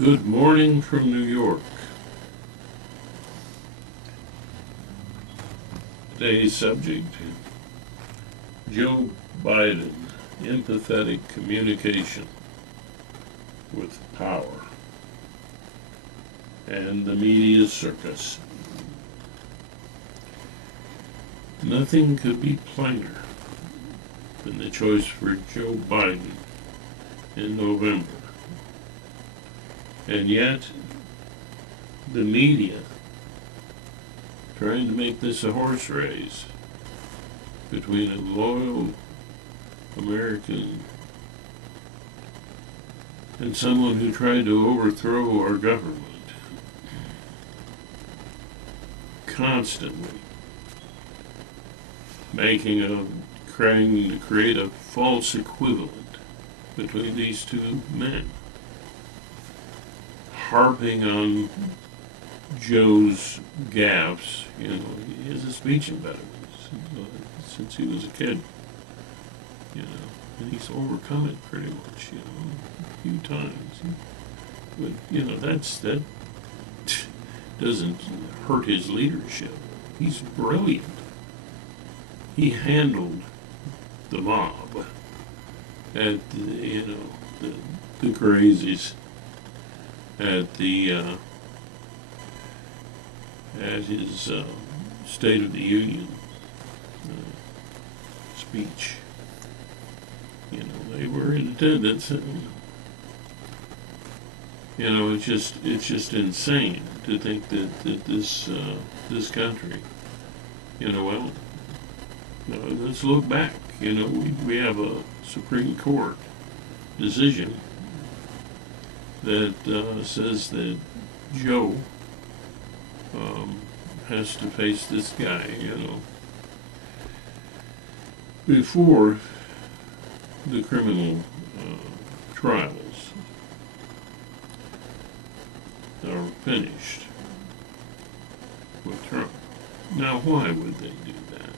Good morning from New York. Today's subject, Joe Biden, empathetic communication with power, and the media circus. Nothing could be plainer than the choice for Joe Biden in November. And yet, the media trying to make this a horse race between a loyal American and someone who tried to overthrow our government, constantly trying to create a false equivalent between these two men, harping on Joe's gaffes. He has a speech impediment since he was a kid, and he's overcome it pretty much, a few times. But, that doesn't hurt his leadership. He's brilliant. He handled the mob at the crazies at his State of the Union speech. They were in attendance. It's just insane to think that this country, let's look back. We have a Supreme Court decision that says that Joe has to face this guy, before the criminal trials are finished with Trump. Now, why would they do that?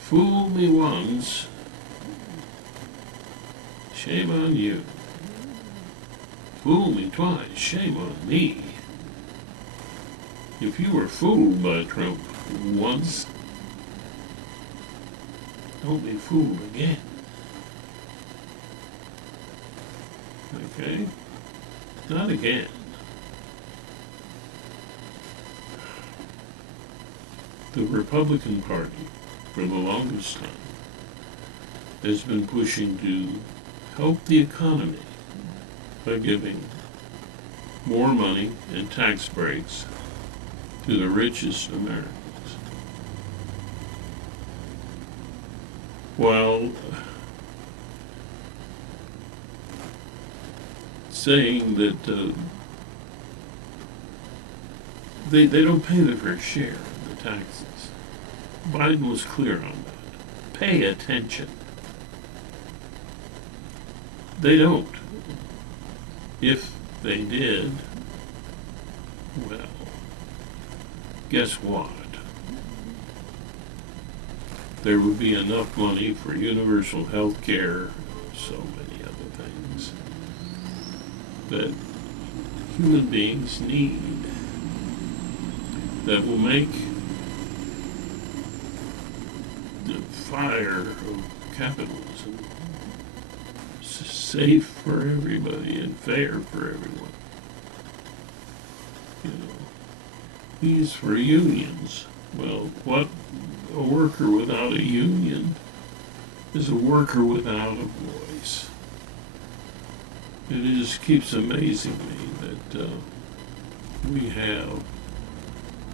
Fool me once, shame on you. Fool me twice, shame on me. If you were fooled by Trump once, don't be fooled again. Okay? Not again. The Republican Party, for the longest time, has been pushing to help the economy by giving more money and tax breaks to the richest Americans, while saying that they don't pay their fair share of the taxes. Biden was clear on that. Pay attention. They don't. If they did, well, guess what? There would be enough money for universal health care, so many other things that human beings need, that will make the fire of capitalism safe for everybody and fair for everyone. He's for unions. Well, what a worker without a union is a worker without a voice. It just keeps amazing me that we have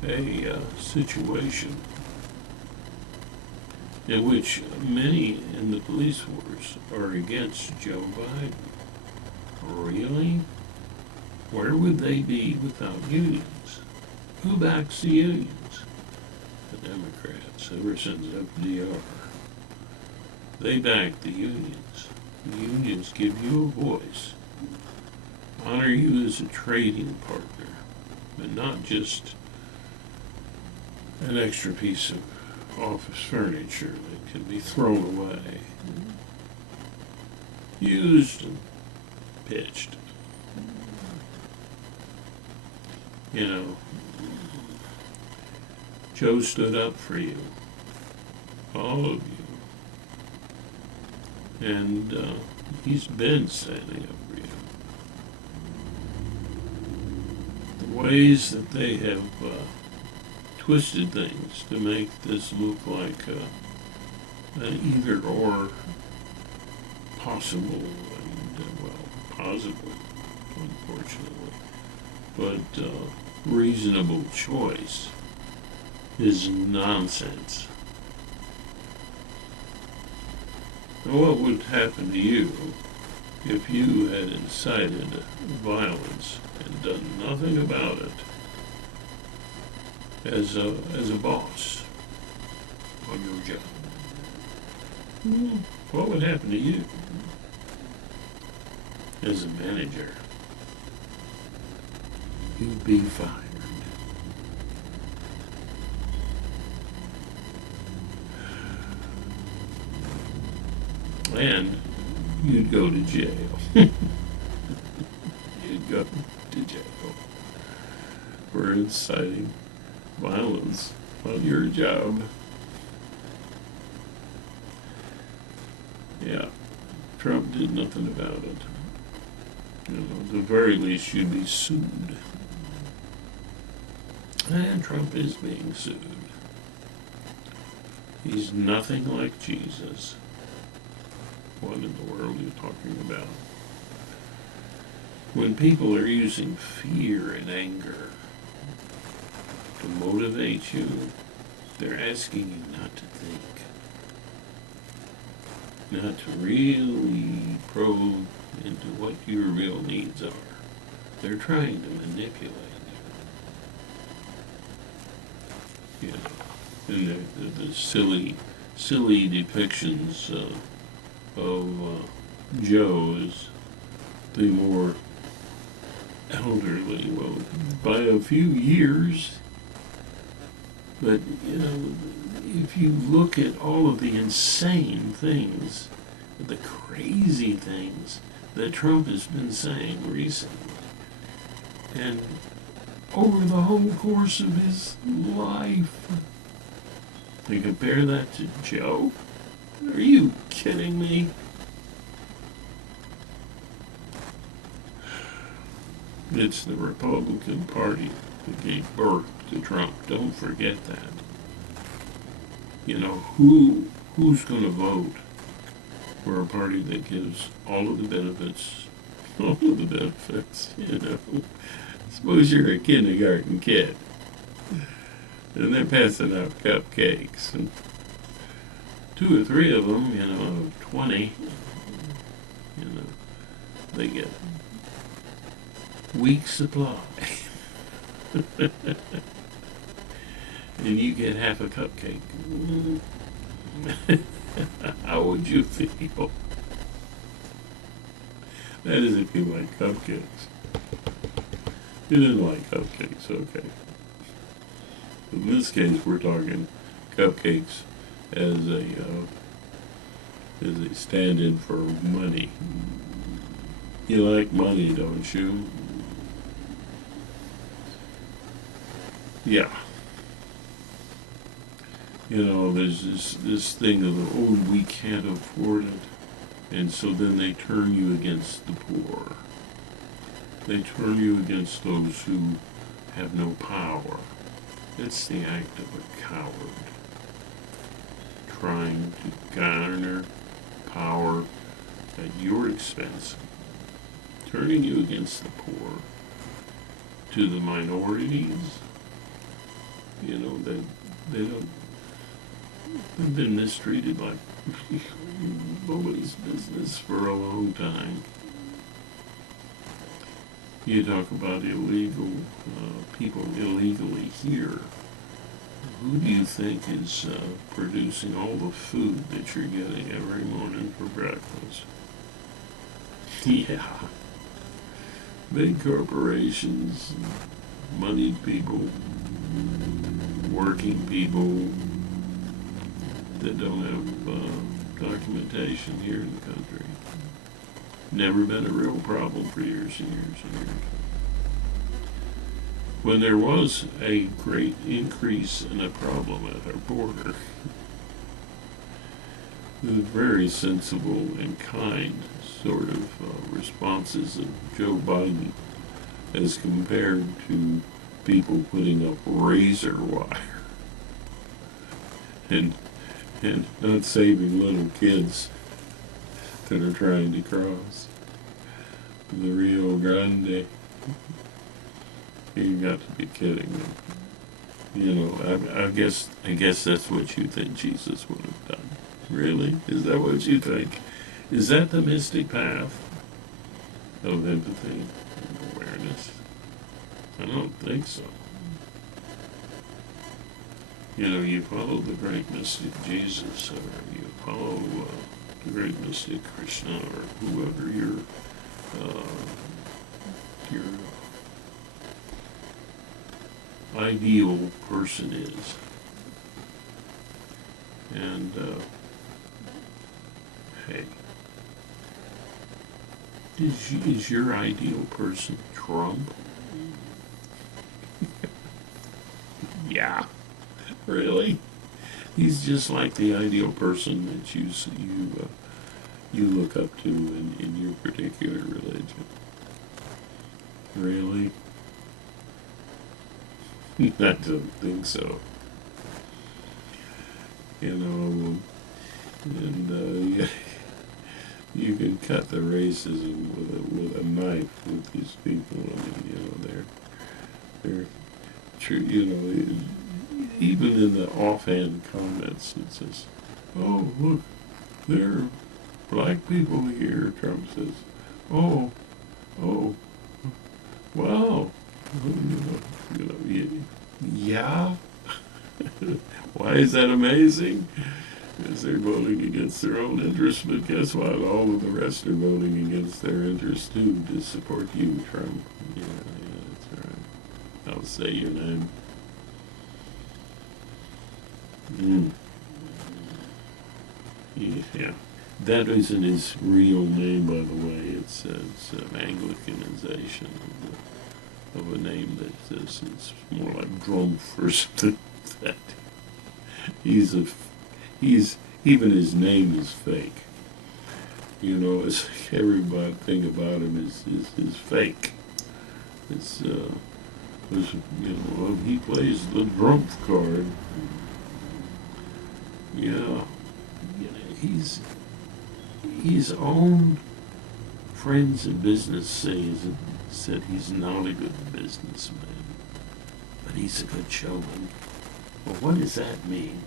a situation in which many in the police force are against Joe Biden. Really? Where would they be without unions? Who backs the unions? The Democrats, ever since FDR. They back the unions. The unions give you a voice, honor you as a trading partner, but not just an extra piece of office furniture that can be thrown away. used and pitched. You know, Joe stood up for you, all of you, and he's been standing up for you. The ways that they have twisted things to make this look like an either or possible and, possible, unfortunately, but reasonable choice is nonsense. Now, what would happen to you if you had incited violence and done nothing about it as a boss on your job? What would happen to you as a manager? You'd be fired. And you'd go to jail. You'd go to jail for inciting violence on your job. Yeah, Trump did nothing about it. You know, at the very least, you'd be sued. And Trump is being sued. He's nothing like Jesus. What in the world are you talking about? When people are using fear and anger to motivate you, they're asking you not to think, not to really probe into what your real needs are. They're trying to manipulate you. You know, and the silly depictions of Joe as the more elderly, well, by a few years. But, you know, if you look at all of the insane things, the crazy things that Trump has been saying recently, and over the whole course of his life, and compare that to Joe? Are you kidding me? It's the Republican Party that gave birth to Trump. Don't forget that. You know, who's going to vote for a party that gives all of the benefits, you know? Suppose you're a kindergarten kid, and they're passing out cupcakes, and 2 or 3 of them, you know, 20, you know, they get week supply. And you get half a cupcake. How would you feel? That is if you like cupcakes. You didn't like cupcakes, okay. In this case, we're talking cupcakes as a stand-in for money. You like money, don't you? Yeah. You know, there's this thing of, oh, we can't afford it. And so then they turn you against the poor. They turn you against those who have no power. It's the act of a coward trying to garner power at your expense, turning you against the poor, to the minorities. You know, they've been mistreated like nobody's business for a long time. You talk about illegal people illegally here. Who do you think is producing all the food that you're getting every morning for breakfast? Yeah. Big corporations, moneyed people, working people that don't have documentation here in the country. Never been a real problem for years and years and years. When there was a great increase in a problem at our border, the very sensible and kind sort of responses of Joe Biden as compared to people putting up razor wire and not saving little kids that are trying to cross the Rio Grande. You got to be kidding me. You know, I guess that's what you think Jesus would have done. Really? Is that what you think? Is that the mystic path of empathy and awareness? I don't think so. You know, you follow the great mystic Jesus, or you follow the great mystic Krishna, or whoever your ideal person is. And, hey, is your ideal person Trump? Yeah, really? He's just like the ideal person that you look up to in your particular religion. Really? I don't think so. You know, and you can cut the racism with a knife with these people. I mean, you know, they're true. You know, even in the offhand comments, it says, "Oh, look, there are black people here." Trump says, "Oh, wow." Yeah. Why is that amazing? Because they're voting against their own interests, but guess what? All of the rest are voting against their interests too to support you, Trump. Yeah, that's right. I'll say your name. Yeah. That isn't his real name, by the way. It's an Anglicanization of a name that says it's more like Drumpf or something like that. He's even his name is fake. You know, it's everybody thing about him is fake. It's you know, he plays the Drumpf card. Yeah, you know, his own friends in business said he's not a good businessman, but he's a good showman. Well, what does that mean?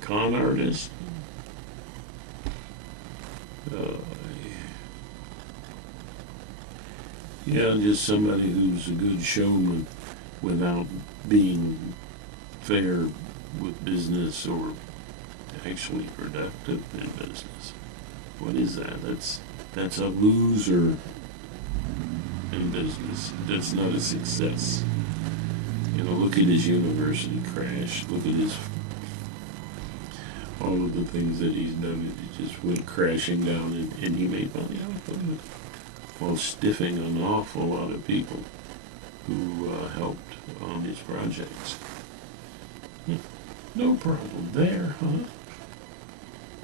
Con artist? Yeah, just somebody who's a good showman without being fair with business or actually productive in business. What is that? That's a loser in business. That's not a success. You know, look at his university crash. Look at all of the things that he's done. It just went crashing down, and he made money out of it while stiffing an awful lot of people who helped on his projects. No problem there, huh?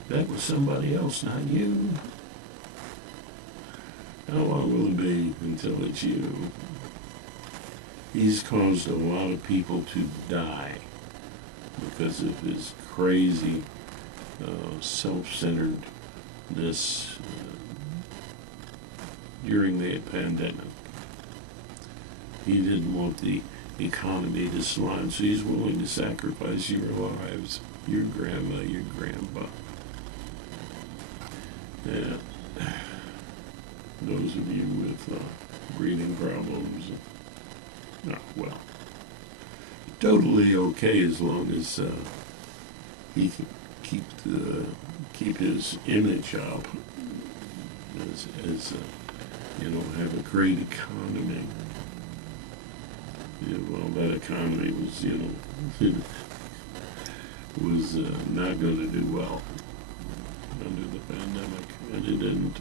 That was somebody else, not you. How long will it be until it's you? He's caused a lot of people to die because of his crazy self-centeredness during the pandemic. He didn't want the economy to slide, so he's willing to sacrifice your lives, your grandma, your grandpa. And those of you with breathing problems, well, totally okay as long as he can keep his image up, as you know, have a great economy. Yeah, well, that economy was, you know, was not going to do well under the pandemic, and it didn't.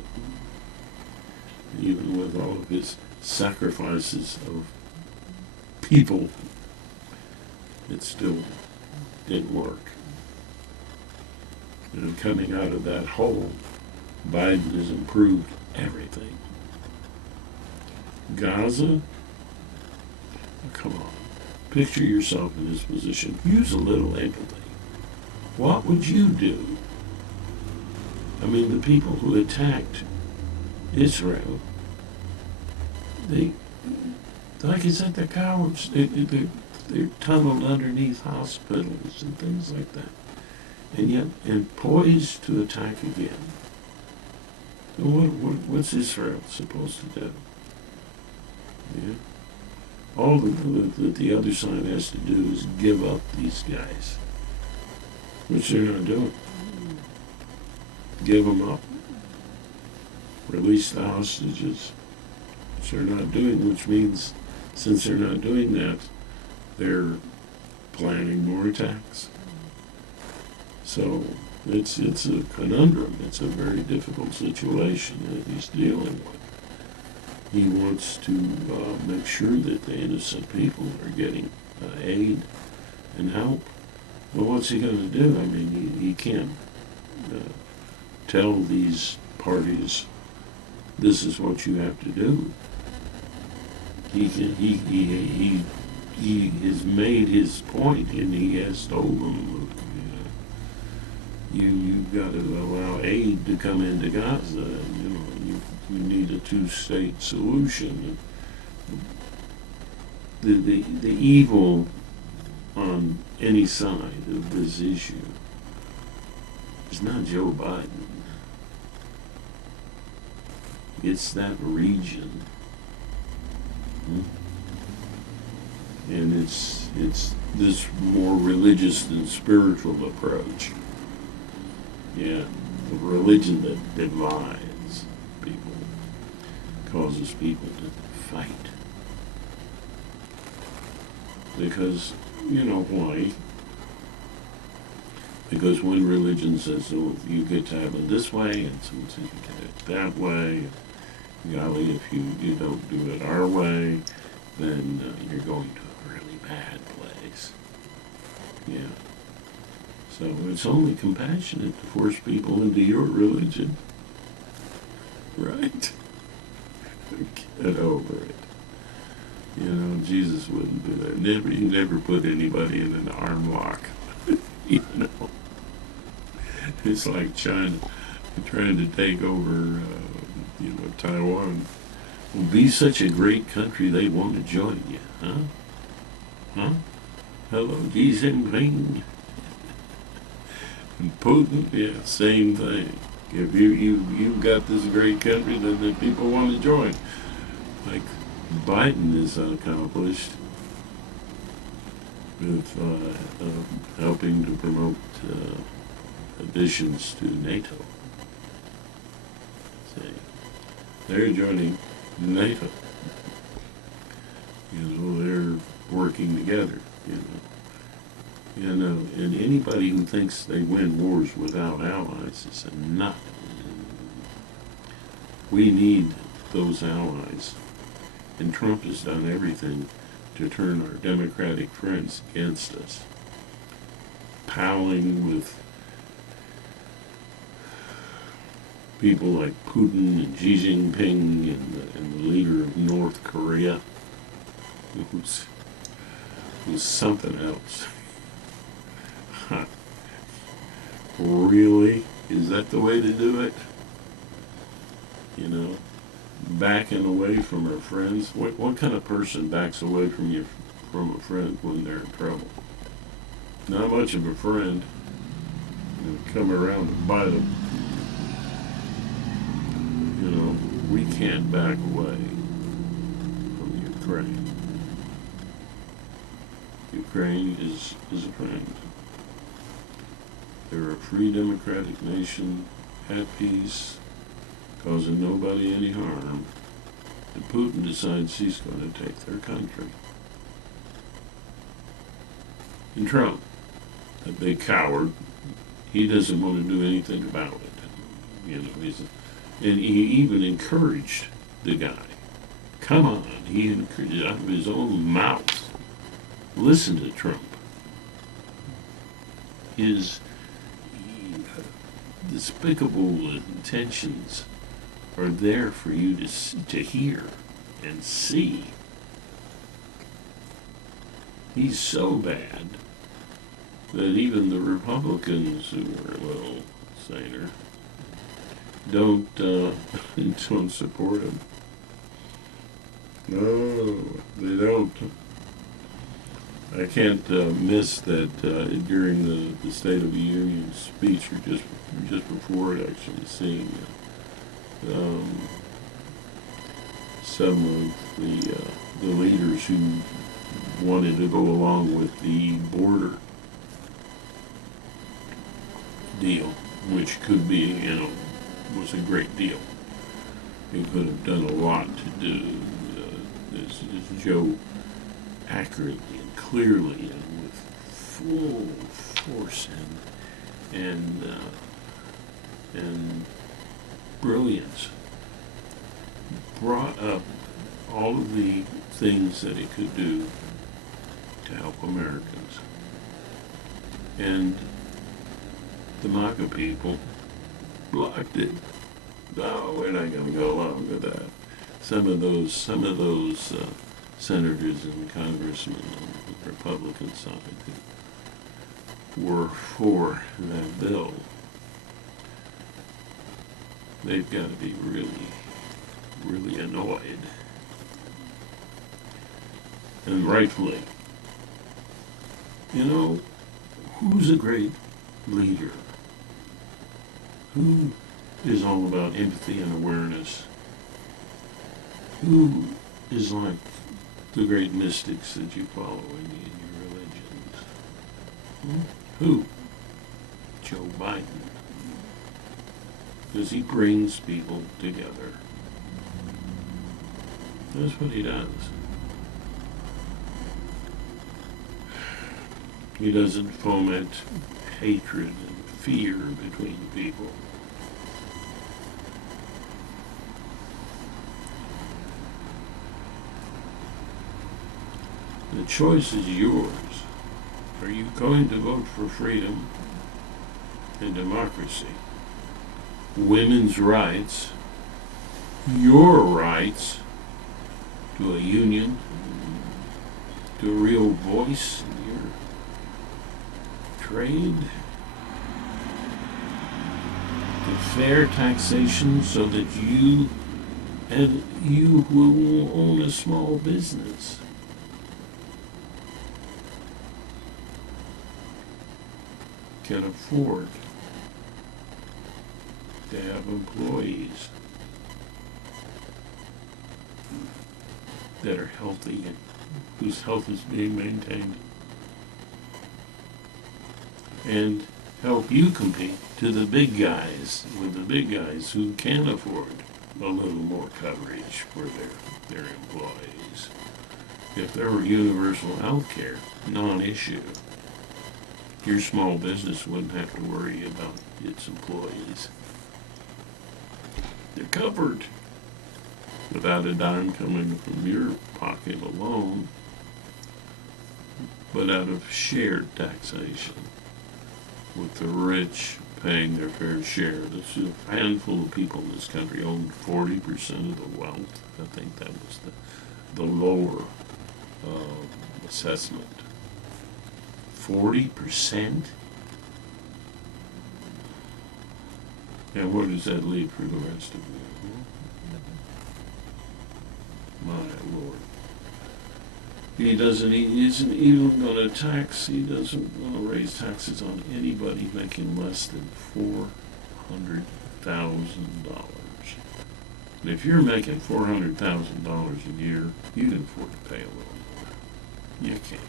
even with all of his sacrifices of people, it still didn't work. And coming out of that hole, Biden has improved everything. Gaza, come on. Picture yourself in this position. Use a little empathy. What would you do? I mean, the people who attacked Israel, they, like I said, they're cowards. They're tunneled underneath hospitals and things like that. And yet, and poised to attack again. What's Israel supposed to do? Yeah. All that the other side has to do is give up these guys, which they're not doing. Give them up. Release the hostages, which they're not doing, which means since they're not doing that, they're planning more attacks. So it's a conundrum. It's a very difficult situation that he's dealing with. He wants to make sure that the innocent people are getting aid and help. Well, what's he going to do? I mean, he can't tell these parties, this is what you have to do. He has made his point, and he has told them, you've got to allow aid to come into Gaza. You need a two-state solution. The evil on any side of this issue is not Joe Biden. It's that region. And it's this more religious than spiritual approach. Yeah, a religion that divides people, causes people to fight. Because, you know why? Because when religion says, oh, you get to have it this way, and someone says you get it that way, golly, if you don't do it our way, then you're going to a really bad place. Yeah. So it's only compassionate to force people into your religion. Right? Get over it. You know, Jesus wouldn't do that. He never put anybody in an arm lock. You know? It's like China trying to take over, Taiwan. Will be such a great country they want to join you, huh? Huh? Hello, Xi Jinping. And Putin, yeah, same thing. If you've got this great country, then the people want to join. Like Biden has accomplished with helping to promote additions to NATO. See, they're joining NATO. They're working together. And anybody who thinks they win wars without allies is a nut. We need those allies. And Trump has done everything to turn our Democratic friends against us. Palling with people like Putin and Xi Jinping and the leader of North Korea, who's something else. Really? Is that the way to do it? Backing away from our friends. What kind of person backs away from a friend when they're in trouble? Not much of a friend. Come around and bite them. We can't back away from Ukraine. Ukraine is a friend. They're a free democratic nation, at peace, causing nobody any harm, and Putin decides he's going to take their country. And Trump, that big coward, he doesn't want to do anything about it. And he even encouraged the guy. Come on, he out of his own mouth. Listen to Trump. His despicable intentions are there for you to hear and see. He's so bad that even the Republicans, who are a little saner, don't support him. No, they don't. I can't miss that during the State of the Union speech, or just before it, actually seeing some of the leaders who wanted to go along with the border deal, which could be, was a great deal. He could have done a lot to do, as Joe accurately and clearly and with full force and brilliance brought up all of the things that it could do to help Americans. And the MAGA people blocked it. No, we're not going to go along with that. Some of those senators and congressmen on the Republican side who were for that bill, they've got to be really, really annoyed. And rightfully. Who's a great leader? Who is all about empathy and awareness? Who is like the great mystics that you follow in your religions? Who? Joe Biden. Because he brings people together. That's what he does. He doesn't foment hatred and fear between people. The choice is yours. Are you going to vote for freedom and democracy, women's rights, your rights to a union, to a real voice in your trade, to fair taxation so that you who own a small business can afford to have employees that are healthy and whose health is being maintained, and help you compete to the big guys, with the big guys who can afford a little more coverage for their employees. If there were universal health care, non-issue, your small business wouldn't have to worry about its employees. They're covered without a dime coming from your pocket alone, but out of shared taxation, with the rich paying their fair share. There's a handful of people in this country own 40% of the wealth. I think that was the lower assessment. 40%? And what does that leave for the rest of you? My Lord. He isn't even going to tax, he doesn't want to raise taxes on anybody making less than $400,000. And if you're making $400,000 a year, you can afford to pay a little more. You can.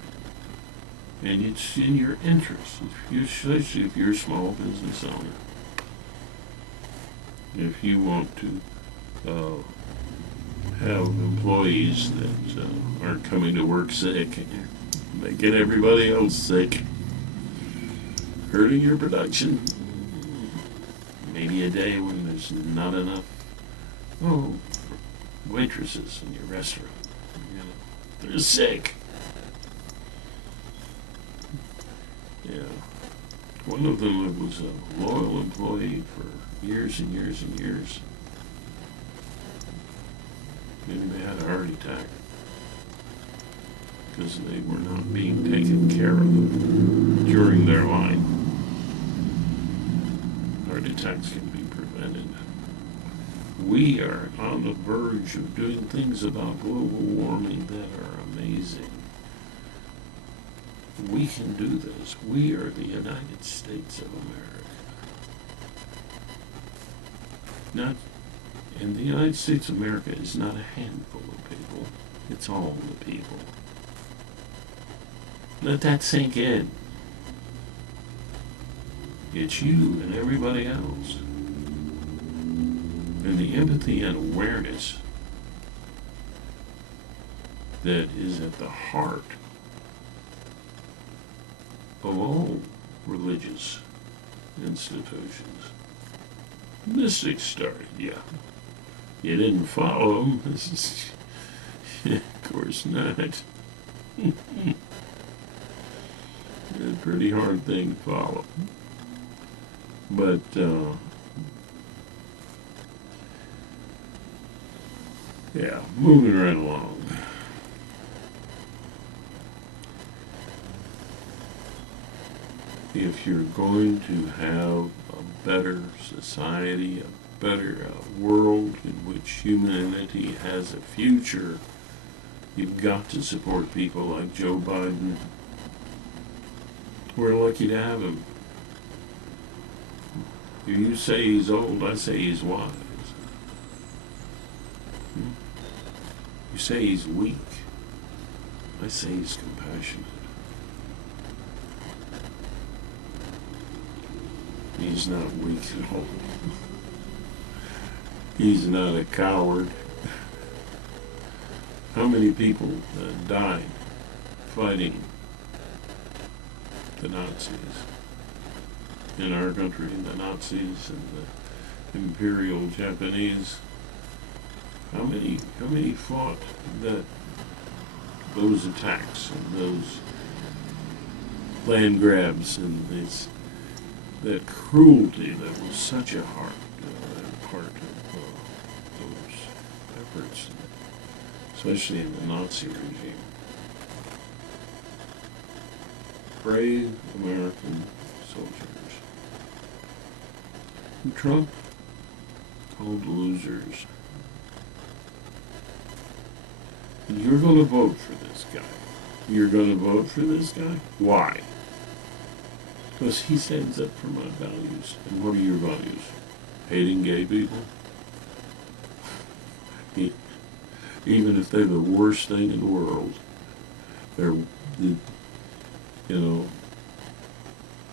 And it's in your interest, especially if you're a small business owner. If you want to have employees that aren't coming to work sick, making everybody else sick, hurting your production, maybe a day when there's not enough waitresses in your restaurant. You know, they're sick. Yeah. One of them was a loyal employee for years and years and years. Maybe they had a heart attack because they were not being taken care of during their line. Heart attacks can be prevented. We are on the verge of doing things about global warming that are amazing. We can do this. We are the United States of America. And the United States of America is not a handful of people. It's all the people. Let that sink in. It's you and everybody else. And the empathy and awareness that is at the heart of all religious institutions. Mystics started, yeah. You didn't follow them. Of course not. A pretty hard thing to follow. But, yeah, moving right along. If you're going to have a better society, a better world in which humanity has a future, you've got to support people like Joe Biden. We're lucky to have him. You say he's old, I say he's wise. You say he's weak, I say he's compassionate. He's not weak at all. He's not a coward. How many people died fighting the Nazis in our country, the Nazis and the Imperial Japanese? How many fought those attacks and those land grabs and that cruelty that was such a part of those efforts, especially in the Nazi regime? Brave American soldiers who Trump called losers. And you're going to vote for this guy. You're going to vote for this guy? Why? Because he stands up for my values. And what are your values? Hating gay people? Even if they're the worst thing in the world, they're,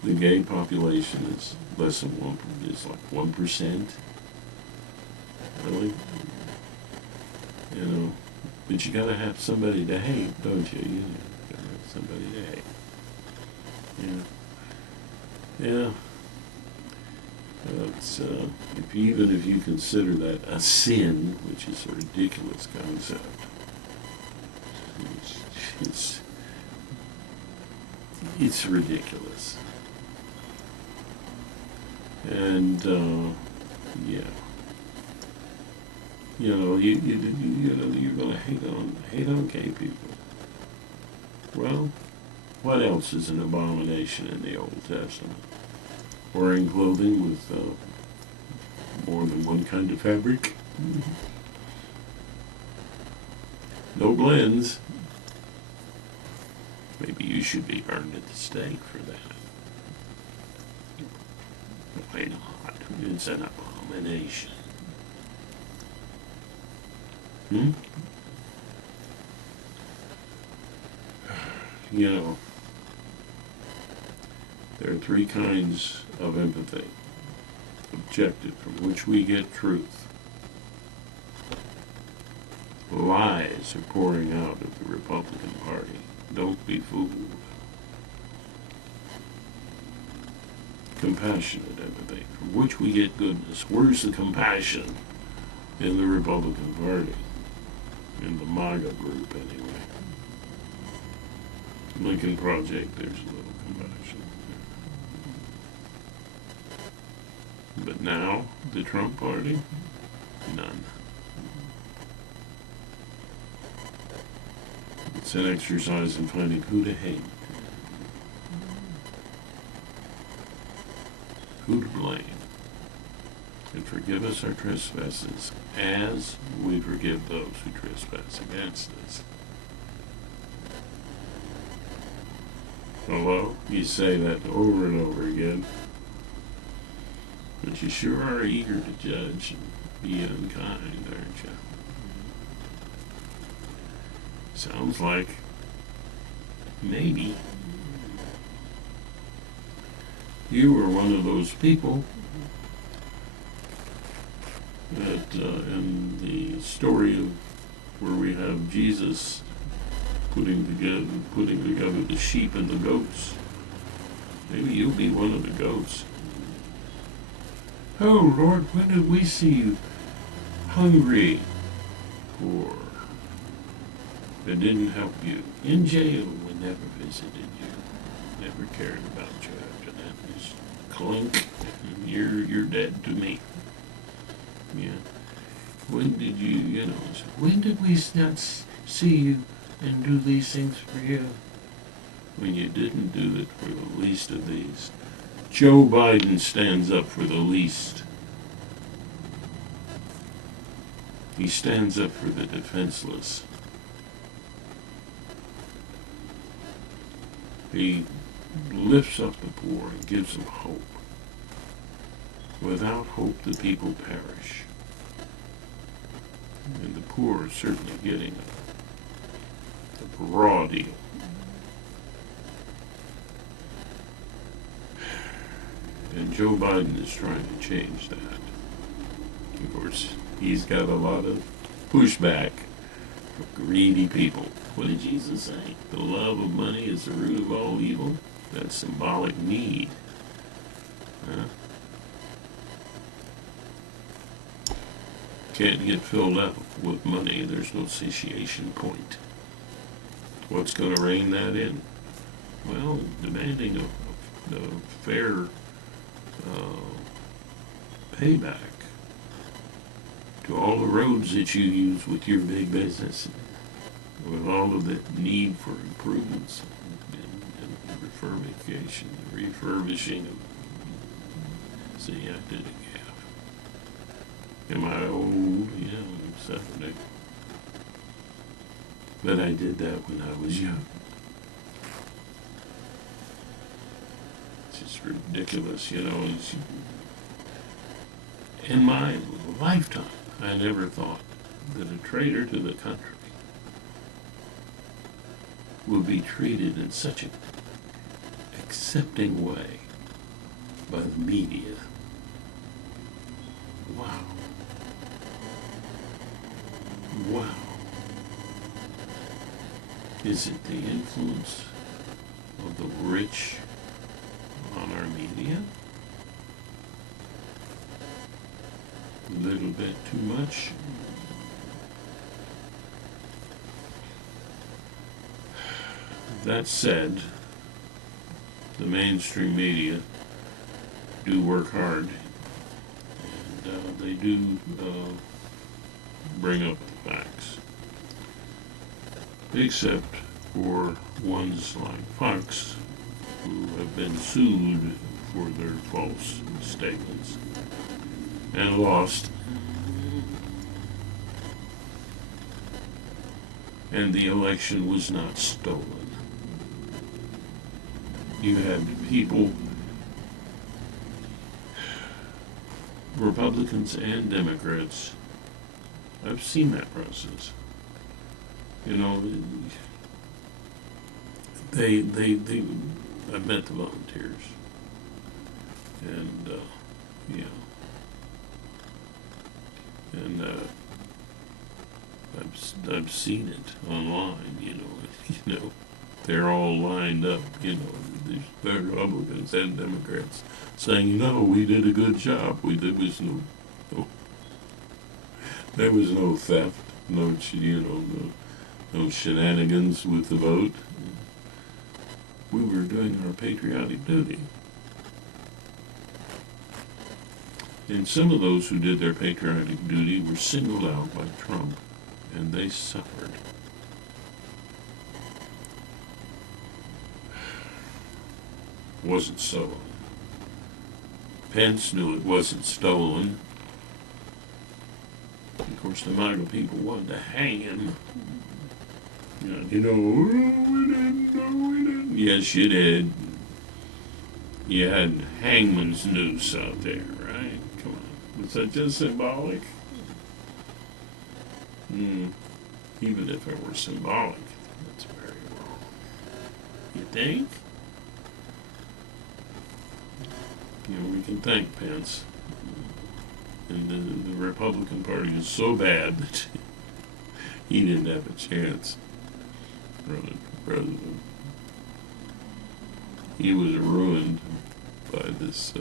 the gay population is less than 1%, it's like 1%. Really? But you gotta have somebody to hate, don't you? You gotta have somebody to hate. Yeah. It's, even if you consider that a sin, which is a ridiculous concept, it's ridiculous. And yeah, you're gonna hate on gay people. Well, what else is an abomination in the Old Testament? Wearing clothing with more than one kind of fabric. No blends. Maybe you should be burned at the stake for that. Why not? It's an abomination. There are three kinds of empathy. Objective, from which we get truth. Lies are pouring out of the Republican Party. Don't be fooled. Compassionate empathy, from which we get goodness. Where's the compassion in the Republican Party? In the MAGA group, anyway. Lincoln Project, there's a little compassion. But now, the Trump Party, none. It's an exercise in finding who to hate, who to blame, and forgive us our trespasses as we forgive those who trespass against us. Hello? You say that over and over again, but you sure are eager to judge and be unkind, aren't you? Sounds like maybe you were one of those people that in the story of where we have Jesus putting together the sheep and the goats. Maybe you'll be one of the goats. Oh Lord, when did we see you hungry, poor, that didn't help you? In jail, we never visited you, never cared about you after that. Just clunk, and you're dead to me. Yeah. When did when did we not see you and do these things for you? When you didn't do it for the least of these. Joe Biden stands up for the least. He stands up for the defenseless. He lifts up the poor and gives them hope. Without hope, the people perish. And the poor are certainly getting a raw deal. And Joe Biden is trying to change that. Of course, he's got a lot of pushback from greedy people. What did Jesus say? The love of money is the root of all evil. That's symbolic need. Huh? Can't get filled up with money. There's no satiation point. What's going to rein that in? Well, demanding a fair payback to all the roads that you use with your big business, with all of the need for improvements and refurbishing of. See, I did a gaffe. Am I old? Yeah, I'm 70. But I did that when I was young. It's just ridiculous, In my lifetime, I never thought that a traitor to the country would be treated in such an accepting way by the media. Wow. Wow. Is it the influence of the rich on our media? A little bit too much? That said, the mainstream media do work hard, and they do bring up the facts. Except for ones like Fox, who have been sued for their false statements and lost. And the election was not stolen. You had people, Republicans and Democrats. I've seen that process. They I met the volunteers, and I've seen it online. They're all lined up. These Republicans and Democrats saying, we did a good job. There was no theft. no shenanigans with the vote. We were doing our patriotic duty. And some of those who did their patriotic duty were singled out by Trump, and they suffered. Wasn't stolen. Pence knew it wasn't stolen. Of course, the MAGA people wanted to hang him. Oh, we didn't. Yes, you did. You had hangman's noose out there, right? Come on. Was that just symbolic? Even if it were symbolic, that's very wrong. You think? We can thank Pence. And the Republican Party is so bad that he didn't have a chance running for president. He was ruined by this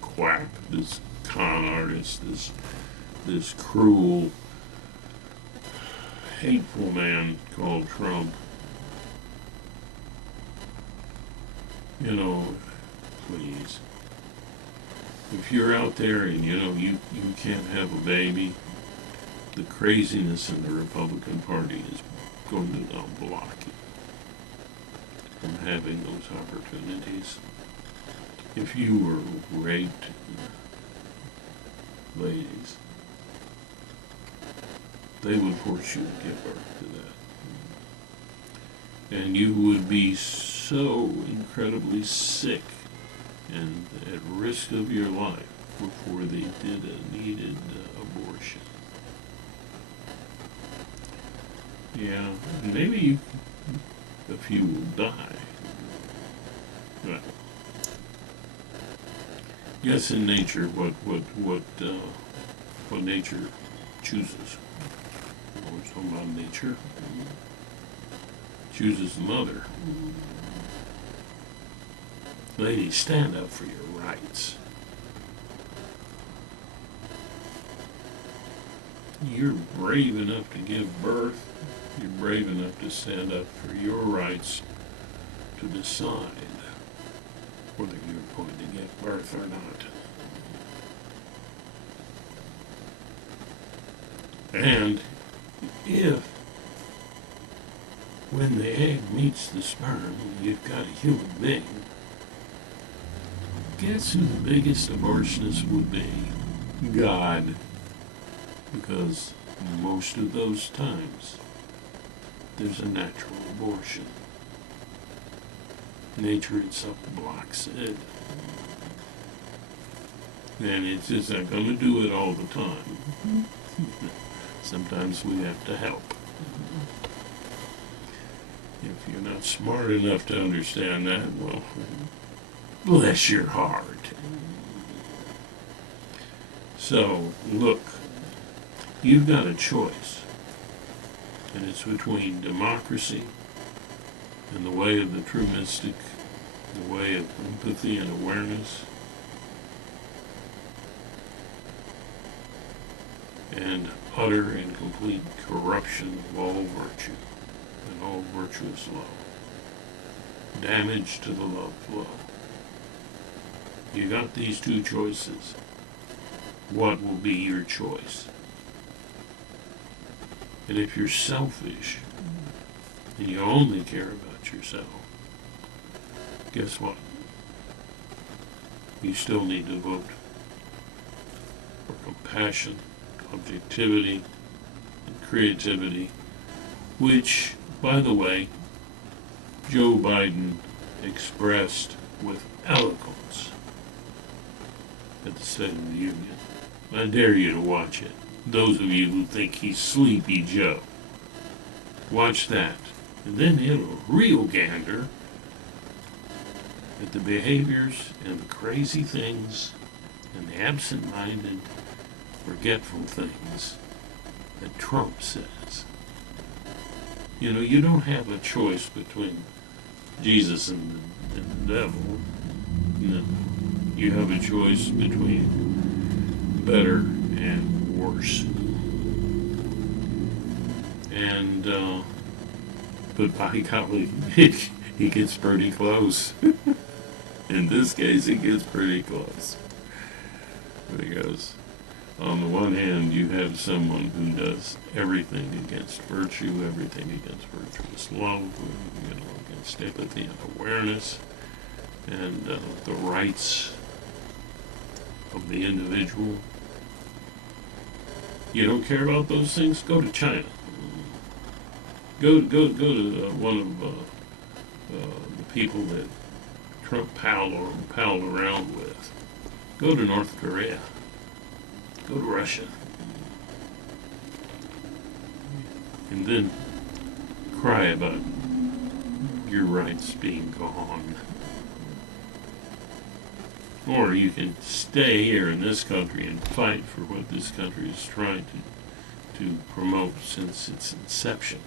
quack, this con artist, this cruel, hateful man called Trump. Please. If you're out there and you can't have a baby, the craziness in the Republican Party is going to block you from having those opportunities. If you were raped, ladies, they would force you to give birth to that. And you would be so incredibly sick and at risk of your life before they did a needed abortion. Yeah, maybe a few will die. Well, yes, in nature, what nature chooses. We're talking about nature. Chooses the mother. Ladies, stand up for your rights. You're brave enough to give birth. You're brave enough to stand up for your rights to decide whether you're going to give birth or not. And if, when the egg meets the sperm, you've got a human being, guess who the biggest abortionist would be? God. Because most of those times, there's a natural abortion. Nature itself blocks it. And it's just not going to do it all the time. Sometimes we have to help. If you're not smart enough to understand that, well, bless your heart. So, look, you've got a choice. And it's between democracy and the way of the true mystic, the way of empathy and awareness, and utter and complete corruption of all virtue and all virtuous love. Damage to the love flow. You got these two choices. What will be your choice? And if you're selfish and you only care about yourself, guess what? You still need to vote for compassion, objectivity, and creativity, which, by the way, Joe Biden expressed with eloquence at the State of the Union. I dare you to watch it. Those of you who think he's Sleepy Joe. Watch that. And then he'll real gander at the behaviors and the crazy things and the absent-minded, forgetful things that Trump says. You don't have a choice between Jesus and the devil. No. You have a choice between better and worse. And, but by golly, he gets pretty close. In this case, he gets pretty close. Because on the one hand, you have someone who does everything against virtue, everything against virtuous love, against empathy and awareness, and the rights of the individual. You don't care about those things? Go to China. Go to one of the people that Trump palled around with. Go to North Korea. Go to Russia. And then cry about your rights being gone. Or you can stay here in this country and fight for what this country is trying to promote since its inception.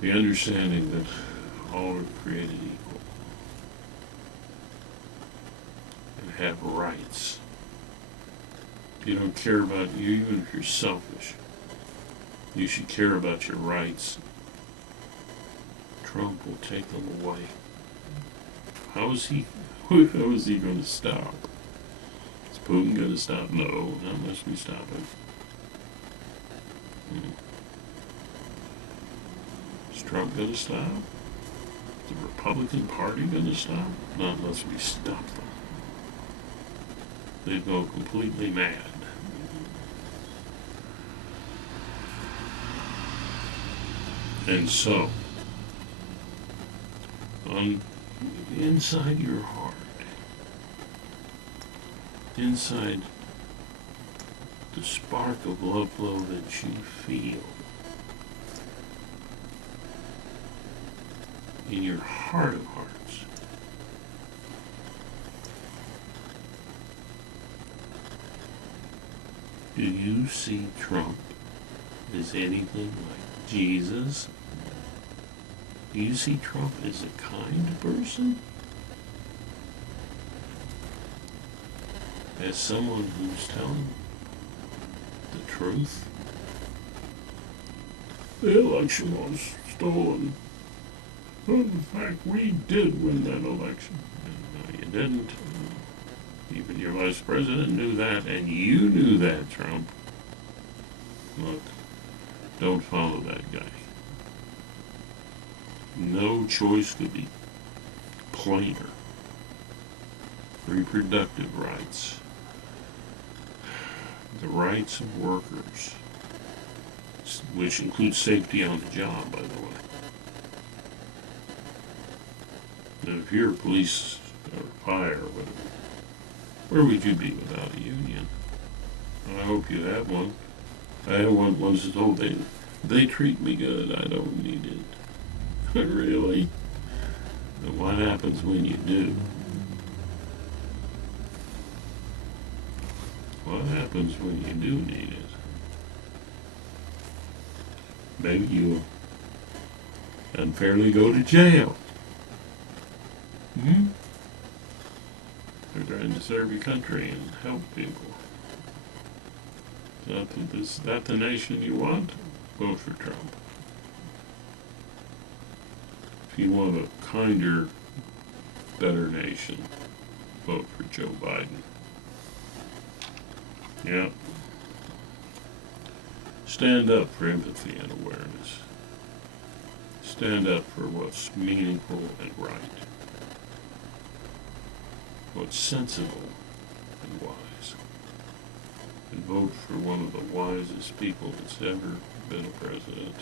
The understanding that all are created equal and have rights. You don't care about you, even if you're selfish. You should care about your rights. Trump will take them away. How is he going to stop? Is Putin going to stop? No, not unless we stop it. Is Trump going to stop? Is the Republican Party going to stop? Not unless we stop them. They go completely mad. And so, inside your heart, inside the spark of love flow that you feel, in your heart of hearts, do you see Trump as anything like Jesus? Do you see Trump as a kind person? As someone who's telling the truth? The election was stolen. In fact, we did win that election. No, you didn't. Even your vice president knew that, and you knew that, Trump. Look, don't follow that guy. No choice could be plainer. Reproductive rights. The rights of workers, which includes safety on the job, by the way. Now, if you're a police or fire or whatever, where would you be without a union? I hope you have one. I had one once that told they treat me good, I don't need it. Really? And what happens when you do? What happens when you do need it? Maybe you'll unfairly go to jail. They're trying to serve your country and help people. Is that the nation you want? Vote for Trump. If you want a kinder, better nation, vote for Joe Biden. Yeah. Stand up for empathy and awareness. Stand up for what's meaningful and right. What's sensible and wise. And vote for one of the wisest people that's ever been a president,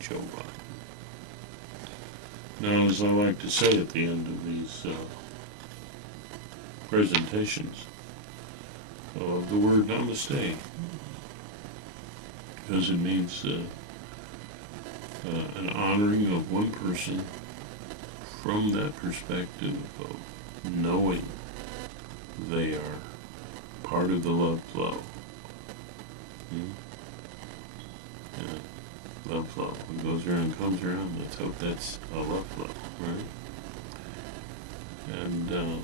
Joe Biden. Now, as I like to say at the end of these presentations, the word namaste, because it means an honoring of one person from that perspective of knowing they are part of the love flow. Love flow. What goes around comes around. Let's hope that's a love flow, right? And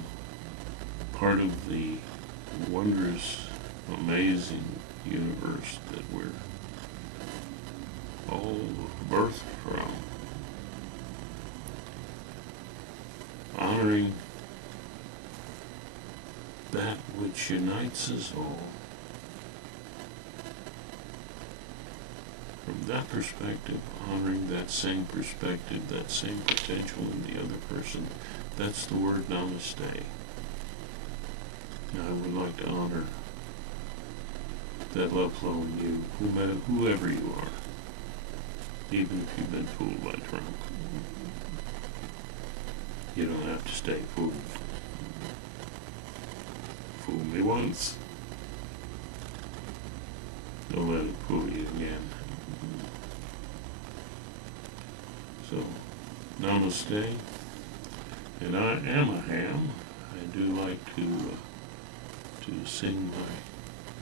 part of the wondrous amazing universe that we're all birthed from. Honoring that which unites us all. From that perspective, honoring that same perspective, that same potential in the other person, that's the word namaste. I would like to honor that love flow in you, whoever you are, even if you've been fooled by Trump. You don't have to stay fooled. Fool me once, don't let it fool you again. So, namaste. And I am a ham. I do like to sing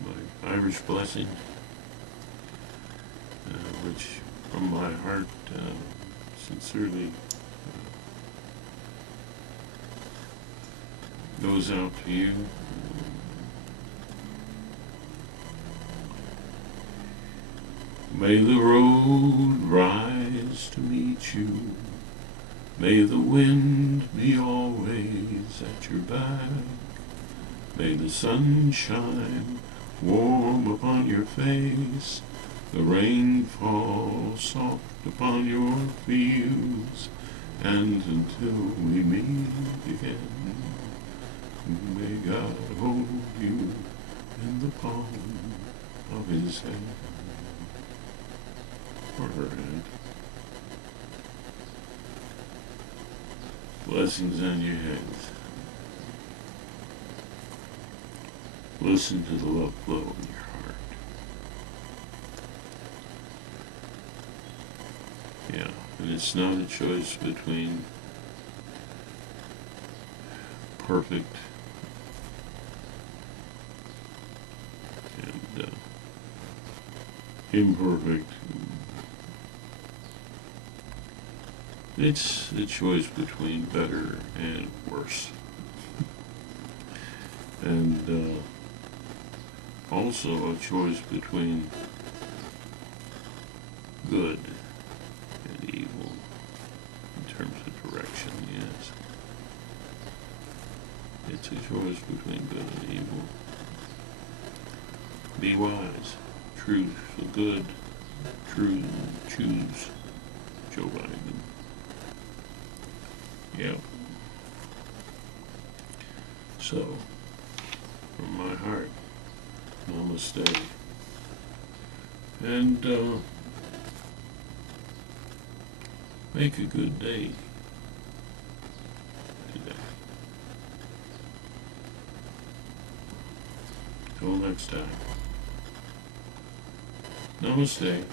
my Irish blessing, which from my heart sincerely goes out to you. May the road rise to meet you. May the wind be always at your back. May the sun shine warm upon your face. The rain fall soft upon your fields. And until we meet again, may God hold you in the palm of his hand. Or her hand. Blessings on your heads. Listen to the love flow in your heart. Yeah, and it's not a choice between perfect and imperfect. It's a choice between better and worse. And also a choice between good and evil in terms of direction, yes. It's a choice between good and evil. Be wise. Choose the good. Choose Joe Biden. Yeah. So, from my heart, namaste. And make a good day today. Till next time. Namaste.